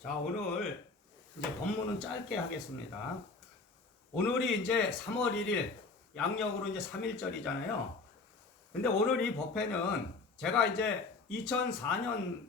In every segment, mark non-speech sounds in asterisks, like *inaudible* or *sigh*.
자, 오늘 이제 법문은 짧게 하겠습니다. 오늘이 이제 3월 1일, 양력으로 이제 3일절이잖아요. 근데 오늘 이 법회는 제가 이제 2004년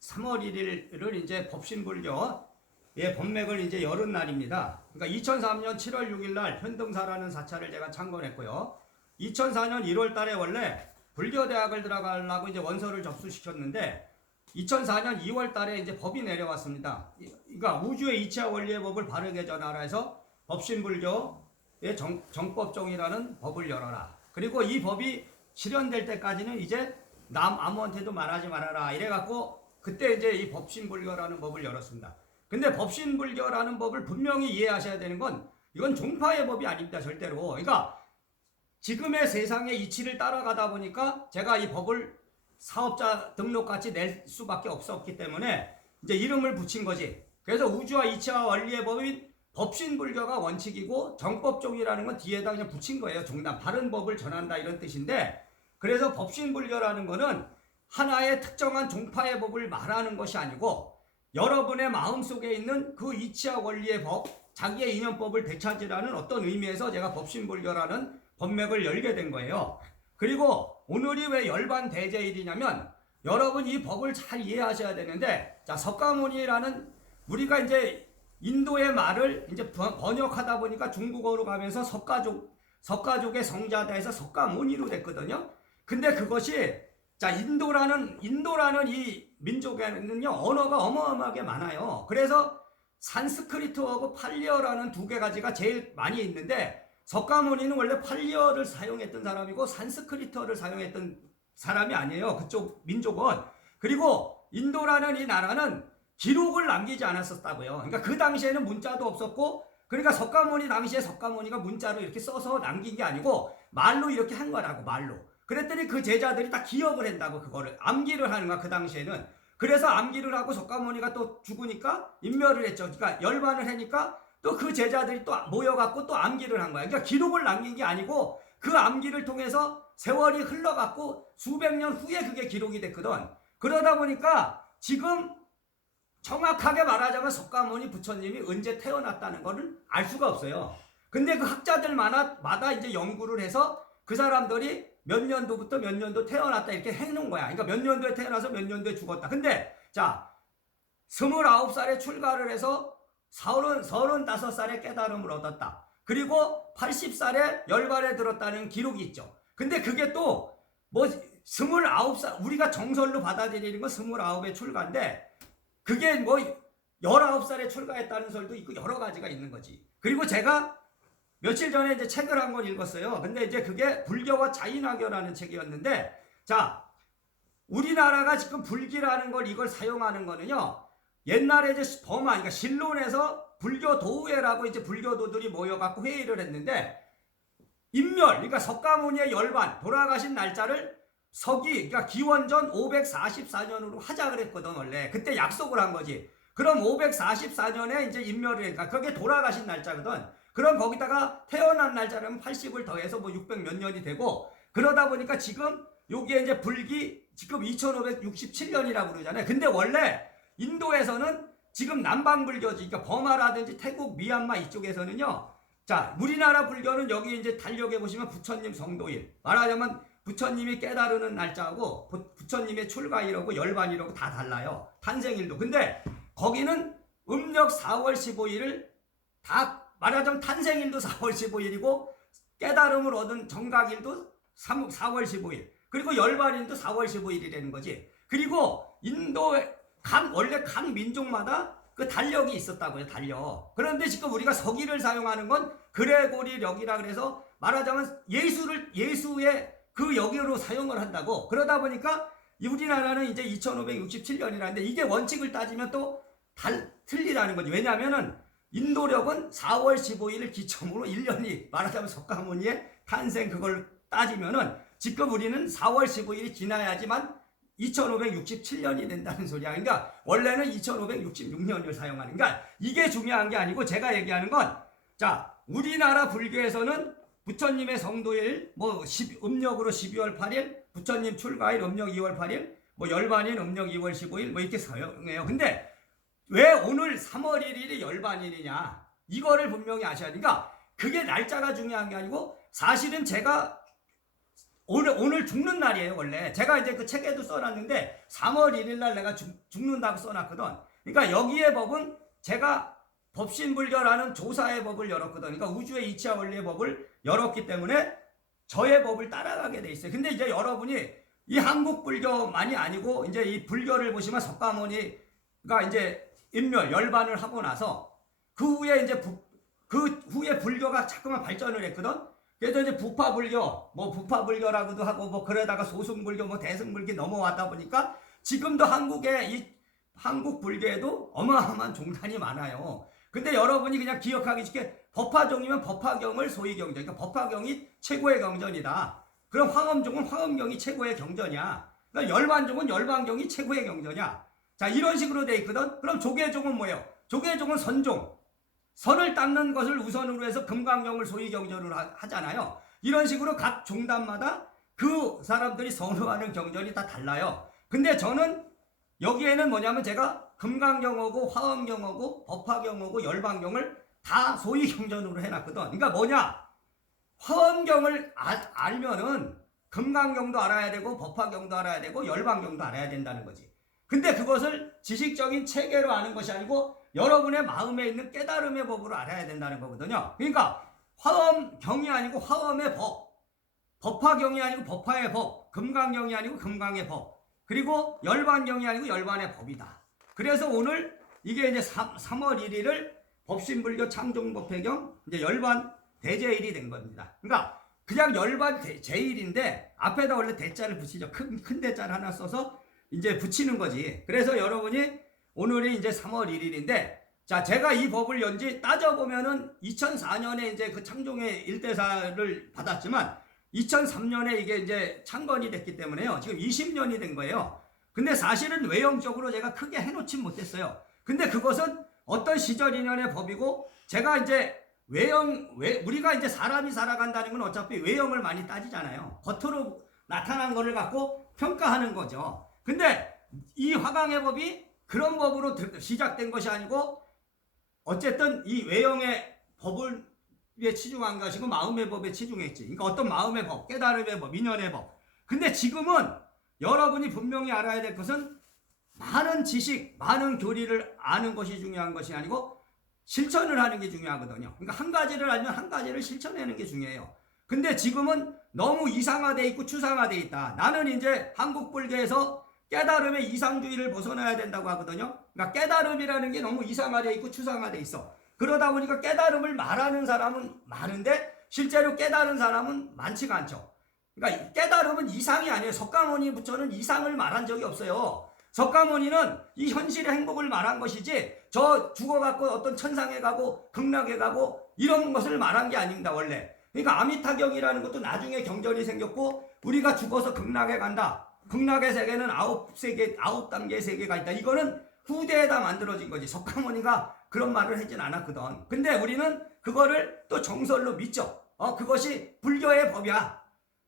3월 1일을 이제 법신불교 의 법맥을 이제 열은 날입니다. 그러니까 2003년 7월 6일 날 현등사라는 사찰을 제가 창건했고요. 2004년 1월 달에 원래 불교대학을 들어가려고 이제 원서를 접수시켰는데 2004년 2월 달에 이제 법이 내려왔습니다. 이- 그러니까 우주의 이치와 원리의 법을 바르게 전하라 해서 법신불교의 정, 정법종이라는 법을 열어라. 그리고 이 법이 실현될 때까지는 이제 남 아무한테도 말하지 말아라. 이래갖고 그때 이제 이 법신불교라는 법을 열었습니다. 근데 법신불교라는 법을 분명히 이해하셔야 되는 건 이건 종파의 법이 아닙니다. 절대로. 그러니까 지금의 세상의 이치를 따라가다 보니까 제가 이 법을 사업자 등록같이 낼 수밖에 없었기 때문에 이제 이름을 붙인 거지. 그래서 우주와 이치와 원리의 법인 법신불교가 원칙이고 정법종이라는 건 뒤에다 그냥 붙인 거예요. 종단 바른 법을 전한다 이런 뜻인데 그래서 법신불교라는 거는 하나의 특정한 종파의 법을 말하는 것이 아니고 여러분의 마음속에 있는 그 이치와 원리의 법, 자기의 이념법을 되찾으라는 어떤 의미에서 제가 법신불교라는 법맥을 열게 된 거예요. 그리고 오늘이 왜 열반 대제일이냐면 여러분 이 법을 잘 이해하셔야 되는데 자 석가모니라는 우리가 이제 인도의 말을 이제 번- 번역하다 보니까 중국어로 가면서 석가족 석가족의 성자다에서 석가모니로 됐거든요. 근데 그것이 자 인도라는 인도라는 이 민족에는요 언어가 어마어마하게 많아요. 그래서 산스크리트하고 팔리어라는 두 개 가지가 제일 많이 있는데 석가모니는 원래 팔리어를 사용했던 사람이고 산스크리트어를 사용했던 사람이 아니에요. 그쪽 민족은 그리고 인도라는 이 나라는 기록을 남기지 않았었다고요. 그러니까 그 당시에는 문자도 없었고 그러니까 석가모니 당시에 석가모니가 문자로 이렇게 써서 남긴 게 아니고 말로 이렇게 한 거라고 말로. 그랬더니 그 제자들이 다 기억을 한다고 그거를 암기를 하는 거야 그 당시에는. 그래서 암기를 하고 석가모니가 또 죽으니까 인멸을 했죠. 그러니까 열반을 하니까 또 그 제자들이 또 모여갖고 또 암기를 한 거야. 그러니까 기록을 남긴 게 아니고 그 암기를 통해서 세월이 흘러갖고 수백 년 후에 그게 기록이 됐거든. 그러다 보니까 지금 정확하게 말하자면 석가모니 부처님이 언제 태어났다는 거를 알 수가 없어요. 근데 그 학자들마다 마다 이제 연구를 해서 그 사람들이 몇 년도부터 몇 년도 태어났다 이렇게 해놓은 거야. 그러니까 몇 년도에 태어나서 몇 년도에 죽었다. 근데 자, 29살에 출가를 해서 서른, 서른다섯 살에 깨달음을 얻었다. 그리고 80살에 열반에 들었다는 기록이 있죠. 근데 그게 또 뭐 29살, 우리가 정설로 받아들이는 건 29의 출가인데 그게 뭐 19살에 출가했다는 설도 있고 여러 가지가 있는 거지. 그리고 제가 며칠 전에 이제 책을 한 권 읽었어요. 근데 이제 그게 불교와 자인화교라는 책이었는데 자, 우리나라가 지금 불기라는 걸 이걸 사용하는 거는요. 옛날에 이제 범아 그러니까 신론에서 불교 도우회라고 이제 불교도들이 모여 갖고 회의를 했는데 인멸 그러니까 석가모니의 열반 돌아가신 날짜를 서기 그러니까 기원전 544년으로 하자 그랬거든 원래. 그때 약속을 한 거지. 그럼 544년에 이제 인멸을 그러니까 그게 돌아가신 날짜거든. 그럼 거기다가 태어난 날짜라면 80을 더해서 뭐 600 몇 년이 되고 그러다 보니까 지금 요게 이제 불기 지금 2567년이라고 그러잖아요. 근데 원래 인도에서는 지금 남방 불교지 그러니까 버마라든지 태국 미얀마 이쪽에서는요 자 우리나라 불교는 여기 이제 달력에 보시면 부처님 성도일 말하자면 부처님이 깨달으는 날짜하고 부- 부처님의 출가일하고 열반이라고 다 달라요. 탄생일도. 근데 거기는 음력 4월 15일을 다 말하자면 탄생일도 *laughs* 4월 15일이고 깨달음을 얻은 정각일도 3, 4월 15일. 그리고 열반일도 4월 15일이라는 거지. 그리고 인도의 각 원래 각 민족마다 그 달력이 있었다고요. 달력. 그런데 지금 우리가 서기를 사용하는 건 그레고리력이라 그래서 말하자면 예수를 예수의 그 여기로 사용을 한다고 그러다 보니까 이 우리나라는 이제 2567년이라는데 이게 원칙을 따지면 또 달, 틀리다는 거지 왜냐하면은 인도력은 4월 15일을 기점으로 1년이 말하자면 석가모니의 탄생 그걸 따지면은 지금 우리는 4월 15일이 지나야지만 2567년이 된다는 소리야. 그러니까 원래는 2566년을 사용하는 그러니까 이게 중요한 게 아니고 제가 얘기하는 건 자, 우리나라 불교에서는 부처님의 성도일 뭐 10, 음력으로 12월 8일, 부처님 출가일 음력 2월 8일, 뭐 열반인 음력 2월 15일 뭐 이렇게 사용해요. 근데 왜 오늘 3월 1일이 열반일이냐 이거를 분명히 아셔야 돼. 그러니까 그게 날짜가 중요한 게 아니고 사실은 제가 오늘 오늘 죽는 날이에요 원래 제가 이제 그 책에도 써놨는데 3월 1일 날 내가 죽, 죽는다고 써놨거든. 그러니까 여기에 법은 제가 법신불결하는 조사의 법을 열었거든. 그러니까 우주의 이치와 원리의 법을 열었기 때문에 저의 법을 따라가게 돼 있어요. 근데 이제 여러분이 이 한국 불교만이 아니고 이제 이 불교를 보시면 석가모니가 이제 인멸 열반을 하고 나서 그 후에 이제 부, 그 후에 불교가 자꾸만 발전을 했거든. 그래서 이제 부파 불교, 뭐 부파 불교라고도 하고 뭐 그러다가 소승 불교, 뭐 대승 불교 넘어왔다 보니까 지금도 한국에 이 한국 불교에도 어마어마한 종단이 많아요. 근데 여러분이 그냥 기억하기 쉽게 법화종이면 법화경을 소위 경전, 그러니까 법화경이 최고의 경전이다. 그럼 화엄종은 화엄경이 최고의 경전이야. 그러니까 열반종은 열반경이 최고의 경전이야. 자 이런 식으로 돼 있거든. 그럼 조계종은 뭐예요? 조계종은 선종. 선을 닦는 것을 우선으로 해서 금강경을 소위 경전으로 하- 하잖아요. 이런 식으로 각 종단마다 그 사람들이 선호하는 경전이 다 달라요. 근데 저는 여기에는 뭐냐면 제가 금강경하고 화엄경하고 법화경하고 열반경을 다 소위 경전으로 해놨거든. 그러니까 뭐냐? 화엄경을 아- 알면은 금강경도 알아야 되고 법화경도 알아야 되고 열반경도 알아야 된다는 거지. 근데 그것을 지식적인 체계로 아는 것이 아니고 여러분의 마음에 있는 깨달음의 법으로 알아야 된다는 거거든요. 그러니까 화엄경이 아니고 화엄의 법, 법화경이 아니고 법화의 법, 금강경이 아니고 금강의 법, 그리고 열반경이 아니고 열반의 법이다. 그래서 오늘 이게 이제 3, 3월 1일을 법신불교 창종법회경 이제 열반 대제일이 된 겁니다. 그러니까 그냥 열반 대, 제일인데 앞에다 원래 대자를 붙이죠. 큰, 큰 대자를 하나 써서 이제 붙이는 거지. 그래서 여러분이 오늘이 이제 3월 1일인데 자, 제가 이 법을 연지 따져보면은 2004년에 이제 그 창종의 일대사를 받았지만 2003년에 이게 이제 창건이 됐기 때문에요. 지금 20년이 된 거예요. 근데 사실은 외형적으로 제가 크게 해놓진 못했어요. 근데 그것은 어떤 시절 인연의 법이고 제가 이제 외형, 외, 우리가 이제 사람이 살아간다는 건 어차피 외형을 많이 따지잖아요. 겉으로 나타난 거를 갖고 평가하는 거죠. 근데 이 화강의 법이 그런 법으로 들- 시작된 것이 아니고 어쨌든 이 외형의 법을 에 치중한 것이고 마음의 법에 치중했지. 그러니까 어떤 마음의 법, 깨달음의 법, 인연의 법. 근데 지금은 여러분이 분명히 알아야 될 것은 많은 지식, 많은 교리를 아는 것이 중요한 것이 아니고 실천을 하는 게 중요하거든요. 그러니까 한 가지를 알면 한 가지를 실천하는 게 중요해요. 근데 지금은 너무 이상화돼 있고 추상화돼 있다. 나는 이제 한국 불교에서 깨달음의 이상주의를 벗어나야 된다고 하거든요. 그러니까 깨달음이라는 게 너무 이상화돼 있고 추상화돼 있어. 그러다 보니까 깨달음을 말하는 사람은 많은데 실제로 깨달은 사람은 많지가 않죠. 그러니까 이 깨달음은 이상이 아니에요. 석가모니 부처는 이상을 말한 적이 없어요. 석가모니는 이 현실의 행복을 말한 것이지 저 죽어갖고 어떤 천상에 가고 극락에 가고 이런 것을 말한 게 아닙니다 원래. 그러니까 아미타경이라는 것도 나중에 경전이 생겼고 우리가 죽어서 극락에 간다. 극락의 세계는 아홉 세계 아홉 단계의 세계가 있다. 이거는 후대에다 만들어진 거지. 석가모니가 그런 말을 하진 않았거든. 근데 우리는 그거를 또 정설로 믿죠. 어 그것이 불교의 법이야.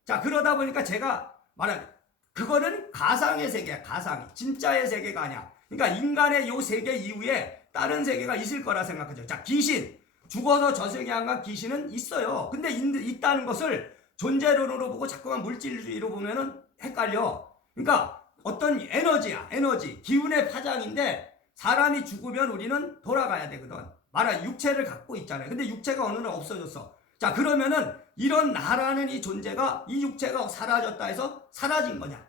자 그러다 보니까 제가 말한 그거는 가상의 세계야 가상 진짜의 세계가 아니야 그러니까 인간의 요 세계 이후에 다른 세계가 있을 거라 생각하죠 자 귀신 죽어서 저승에 안간 귀신은 있어요 근데 있, 있다는 것을 존재론으로 보고 자꾸만 물질주의로 보면은 헷갈려. 그러니까 어떤 에너지야 에너지. 기운의 파장인데 사람이 죽으면 우리는 돌아가야 되거든. 말하 육체를 갖고 있잖아요. 근데 육체가 어느 날 없어졌어. 자 그러면은 이런 나라는 이 존재가 이 육체가 사라졌다 해서 사라진 거냐?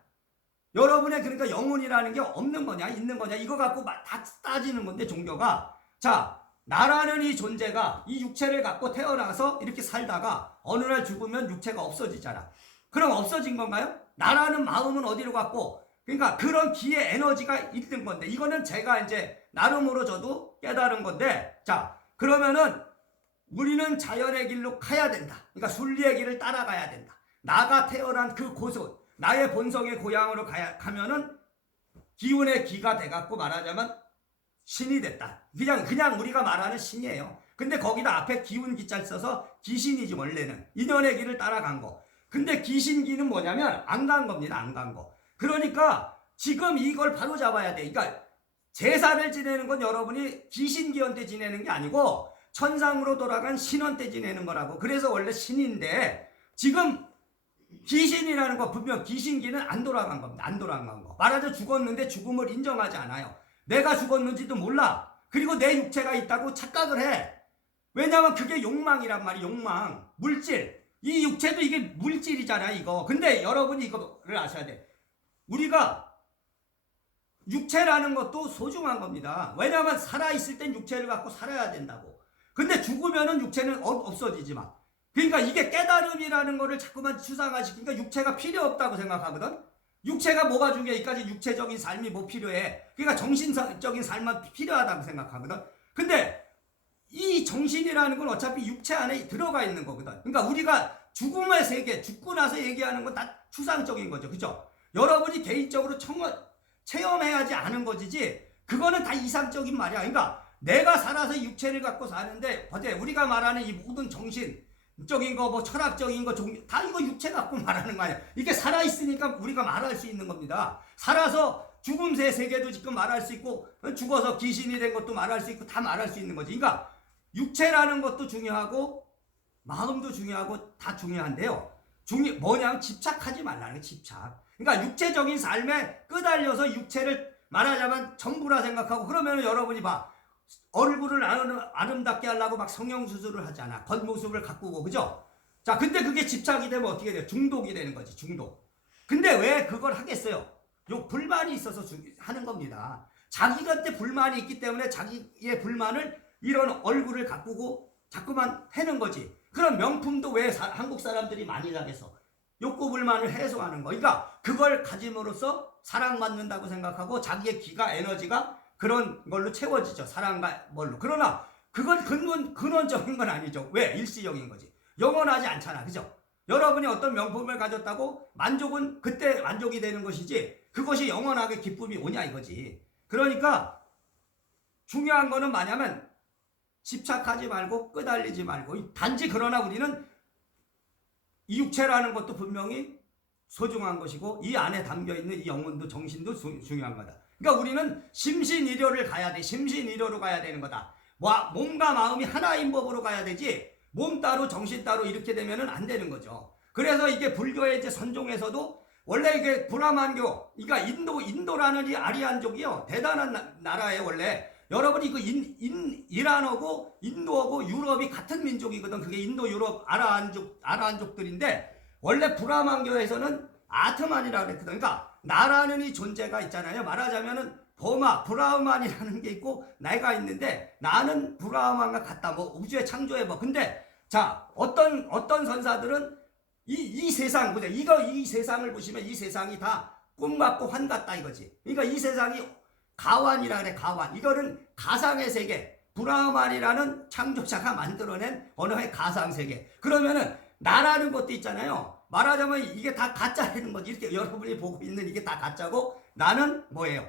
여러분의 그러니까 영혼이라는 게 없는 거냐 있는 거냐? 이거 갖고 막다 따지는 건데 종교가. 자 나라는 이 존재가 이 육체를 갖고 태어나서 이렇게 살다가 어느 날 죽으면 육체가 없어지잖아. 그럼 없어진 건가요? 나라는 마음은 어디로 갔고 그러니까 그런 기의 에너지가 있는 건데 이거는 제가 이제 나름으로 저도 깨달은 건데 자 그러면은 우리는 자연의 길로 가야 된다. 그러니까 순리의 길을 따라가야 된다. 나가 태어난 그 곳은 나의 본성의 고향으로 가야 가면은 기운의 기가 돼갖고 말하자면 신이 됐다. 그냥 그냥 우리가 말하는 신이에요. 근데 거기다 앞에 기운 기자를 써서 귀신이지 원래는 인연의 길을 따라간 거. 근데 귀신기는 뭐냐면 안 간 겁니다. 안 간 거. 그러니까 지금 이걸 바로 잡아야 돼. 그러니까 제사를 지내는 건 여러분이 귀신기원 때 지내는 게 아니고 천상으로 돌아간 때 지내는 거라고. 그래서 원래 신인데 지금 귀신이라는 거 분명 귀신기는 안 돌아간 겁니다. 안 돌아간 거. 말하자 죽었는데 죽음을 인정하지 않아요. 내가 죽었는지도 몰라. 그리고 내 육체가 있다고 착각을 해. 왜냐면 그게 욕망이란 말이 욕망. 물질. 이 육체도 이게 물질이잖아, 이거. 근데 여러분이 이거를 아셔야 돼. 우리가 육체라는 것도 소중한 겁니다. 왜냐하면 살아있을 땐 육체를 갖고 살아야 된다고. 근데 죽으면은 육체는 없- 없어지지만. 그러니까 이게 깨달음이라는 거를 자꾸만 추상화시키니까 육체가 필요 없다고 생각하거든? 육체가 뭐가 중요해? 이까지 육체적인 삶이 뭐 필요해? 그러니까 정신적인 삶만 필요하다고 생각하거든? 근데 이 정신이라는 건 어차피 육체 안에 들어가 있는 거거든. 그러니까 우리가 죽음의 세계, 죽고 나서 얘기하는 건 다 추상적인 거죠. 그죠? 여러분이 개인적으로 청어, 체험해야지 아는 거지지, 그거는 다 이상적인 말이야. 그러니까 내가 살아서 육체를 갖고 사는데, 어제 우리가 말하는 이 모든 정신, 적인 거, 뭐 철학적인 거, 종, 다 이거 육체 갖고 말하는 거 아니야. 이게 살아있으니까 우리가 말할 수 있는 겁니다. 살아서 죽음새 세계도 지금 말할 수 있고, 죽어서 귀신이 된 것도 말할 수 있고, 다 말할 수 있는 거지. 그러니까 육체라는 것도 중요하고, 마음도 중요하고, 다 중요한데요. 중요, 뭐냐면 집착하지 말라는 게 집착. 그러니까 육체적인 삶에 끄달려서 육체를 말하자면 전부라 생각하고, 그러면 여러분이 봐. 얼굴을 아름, 아름답게 하려고 막 성형 수술을 하잖아. 겉모습을 가꾸고, 그죠? 자, 근데 그게 집착이 되면 어떻게 돼요? 중독이 되는 거지, 중독. 근데 왜 그걸 하겠어요? 요 불만이 있어서 주- 하는 겁니다. 자기한테 불만이 있기 때문에 자기의 불만을 이런 얼굴을 가꾸고 자꾸만 해는 거지. 그런 명품도 왜 사- 한국 사람들이 많이 사겠어? 욕구 불만을 해소하는 거. 그러니까 그걸 가짐으로써 사랑받는다고 생각하고 자기의 기가 에너지가 그런 걸로 채워지죠. 사랑과 뭘로. 그러나 그건 근원, 근원적인 건 아니죠. 왜? 일시적인 거지. 영원하지 않잖아. 그죠? 여러분이 어떤 명품을 가졌다고 만족은 그때 만족이 되는 것이지 그것이 영원하게 기쁨이 오냐 이거지. 그러니까 중요한 거는 뭐냐면 집착하지 말고 끄달리지 말고 단지 그러나 우리는 이 육체라는 것도 분명히 소중한 것이고 이 안에 담겨 있는 이 영혼도 정신도 주- 중요한 거다. 그러니까 우리는 심신이료를 가야 돼. 심신이료로 가야 되는 거다. 뭐, 몸과 마음이 하나인 법으로 가야 되지. 몸 따로 정신 따로 이렇게 되면은 안 되는 거죠. 그래서 이게 불교의 이제 선종에서도 원래 이게 브라만교, 그러니까 인도 인도라는 이 아리안족이요 대단한 나, 나라에 원래 여러분이 그 인, 인, 이란하고 인도하고 유럽이 같은 민족이거든. 그게 인도 유럽 아라한족 아라한족들인데 원래 브라만교에서는 아트만이라 그랬거든. 그러니까 나라는 이 존재가 있잖아요. 말하자면은 버마 브라우만이라는 게 있고 내가 있는데 나는 브라우만과 같다. 뭐 우주의 창조의 법. 근데 자 어떤 어떤 선사들은 이, 이 세상 보자. 이거 이 세상을 보시면 이 세상이 다 꿈 같고 환 같다 이거지. 그러니까 이 세상이 가완이라 그래 가완. 이거는 가상의 세계. 브라우만이라는 창조자가 만들어낸 어느 의 가상 세계. 그러면은 나라는 것도 있잖아요. 말하자면 이게 다 가짜라는 거지. 이렇게 여러분이 보고 있는 이게 다 가짜고 나는 뭐예요?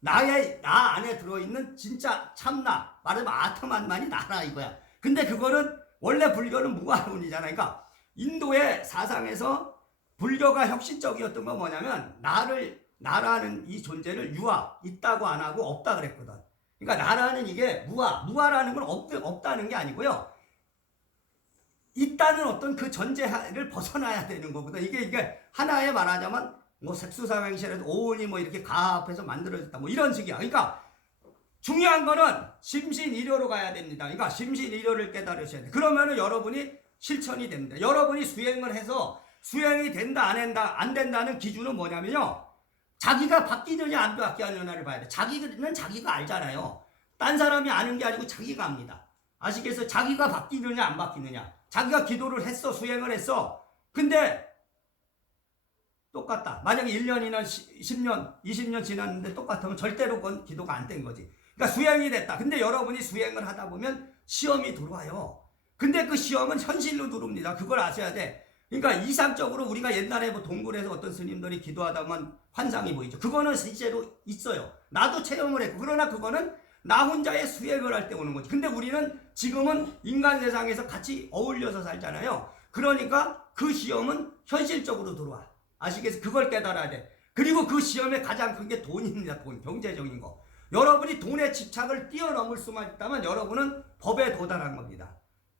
나의 나 안에 들어있는 진짜 참나 말하자면 아트만만이 나라 이거야. 근데 그거는 원래 불교는 무관론이잖아. 그러니까 인도의 사상에서 불교가 혁신적이었던 건 뭐냐면 나를 나라는 이 존재를 유아 있다고 안 하고 없다 그랬거든. 그러니까 나라는 이게 무아 무아라는 건 없, 없다는 게 아니고요. 있다는 어떤 그 전제를 벗어나야 되는 거거든. 이게 이게 하나의 말하자면 뭐 색수삼행시라도 오온이 뭐 이렇게 가합해서 만들어졌다 뭐 이런 식이야. 그러니까 중요한 거는 심신이료로 가야 됩니다. 그러니까 심신이료를 깨달으셔야 돼. 그러면은 여러분이 실천이 됩니다. 여러분이 수행을 해서 수행이 된다 안 된다 안 된다는 기준은 뭐냐면요. 자기가 바뀌느냐 안 바뀌느냐를 봐야 돼. 자기는 자기가 알잖아요. 딴 사람이 아는 게 아니고 자기가 압니다. 아시겠어요? 자기가 바뀌느냐 안 바뀌느냐. 자기가 기도를 했어 수행을 했어. 근데 똑같다. 만약에 1년이나 10년, 20년 지났는데 똑같으면 절대로 그건 기도가 안 된 거지. 그러니까 수행이 됐다. 근데 여러분이 수행을 하다 보면 시험이 들어와요. 근데 그 시험은 현실로 들어옵니다. 그걸 아셔야 돼. 그러니까 이상적으로 우리가 옛날에 뭐 동굴에서 어떤 스님들이 기도하다 보면 환상이 보이죠. 그거는 실제로 있어요. 나도 체험을 했고. 그러나 그거는 나 혼자의 수행을 할 때 오는 거지. 근데 우리는 지금은 인간 세상에서 같이 어울려서 살잖아요. 그러니까 그 시험은 현실적으로 들어와. 아시겠어요? 그걸 깨달아야 돼. 그리고 그 시험의 가장 큰 게 돈입니다. 돈. 경제적인 거. 여러분이 돈의 집착을 뛰어넘을 수만 있다면 여러분은 법에 도달한 겁니다.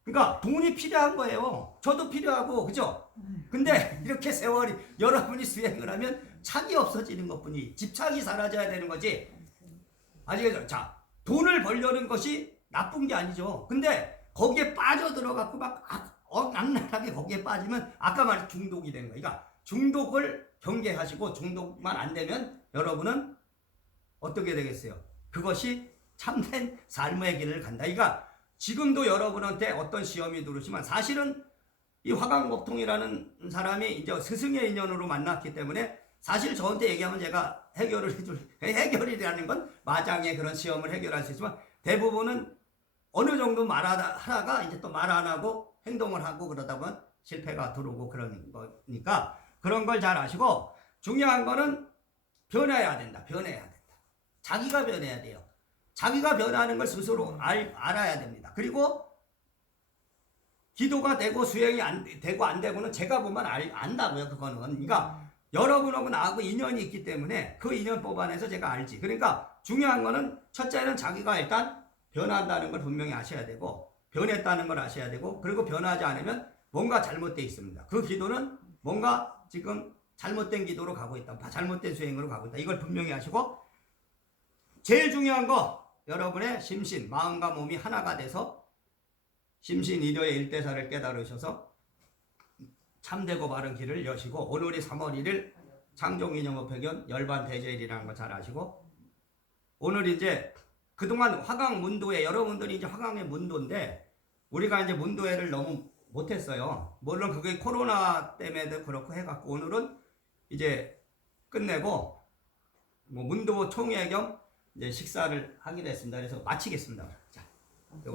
그러니까 돈이 필요한 거예요. 저도 필요하고 그죠? 근데 이렇게 세월이 여러분이 수행을 하면 착이 없어지는 것 뿐이 집착이 사라져야 되는 거지. 아시겠죠? 자, 돈을 벌려는 것이 나쁜 게 아니죠. 근데 거기에 빠져 들어갖고 막 악- 어, 악랄하게 거기에 빠지면 아까 말한 중독이 되는 거예요. 그러니까 중독을 경계하시고 중독만 안 되면 여러분은 어떻게 되겠어요? 그것이 참된 삶의 길을 간다. 그러니까 지금도 여러분한테 어떤 시험이 들어오지만 사실은 이 화강법통이라는 사람이 이제 스승의 인연으로 만났기 때문에 사실 저한테 얘기하면 제가 해결을 해줄 *laughs* 해결이라는 건 마장의 그런 시험을 해결할 수 있지만 대부분은 어느 정도 말하다 하다가 이제 또 말 안 하고 행동을 하고 그러다 보면 실패가 들어오고 그러는 거니까 그런 걸 잘 아시고 중요한 거는 변해야 된다. 변해야 된다. 자기가 변해야 돼요. 자기가 변하는 걸 스스로 알, 알아야 됩니다. 그리고 기도가 되고 수행이 안 되고 안 되고는 제가 보면 알, 안다고요. 그거는. 그러니까 여러분하고 나하고 인연이 있기 때문에 그 인연 뽑아내서 제가 알지. 그러니까 중요한 거는 첫째는 자기가 일단 변한다는 걸 분명히 아셔야 되고 변했다는 걸 아셔야 되고 그리고 변하지 않으면 뭔가 잘못되어 있습니다. 그 기도는 뭔가 지금 잘못된 기도로 가고 있다. 잘못된 수행으로 가고 있다. 이걸 분명히 아시고 제일 중요한 거 여러분의 심신, 마음과 몸이 하나가 돼서 심신 이도의 일대사를 깨달으셔서 참되고 바른 길을 여시고 오늘이 3월 1일 창종기념업회견 열반 대제일이라는 거 잘 아시고 오늘 이제 그동안 화강 문도회 여러분들이 이제 화강의 문도인데 우리가 이제 문도회를 너무 못했어요. 물론 그게 코로나 때문에도 그렇고 해갖고 오늘은 이제 끝내고 뭐 문도 총회 겸 이제 식사를 하기로 했습니다. 그래서 마치겠습니다. 자,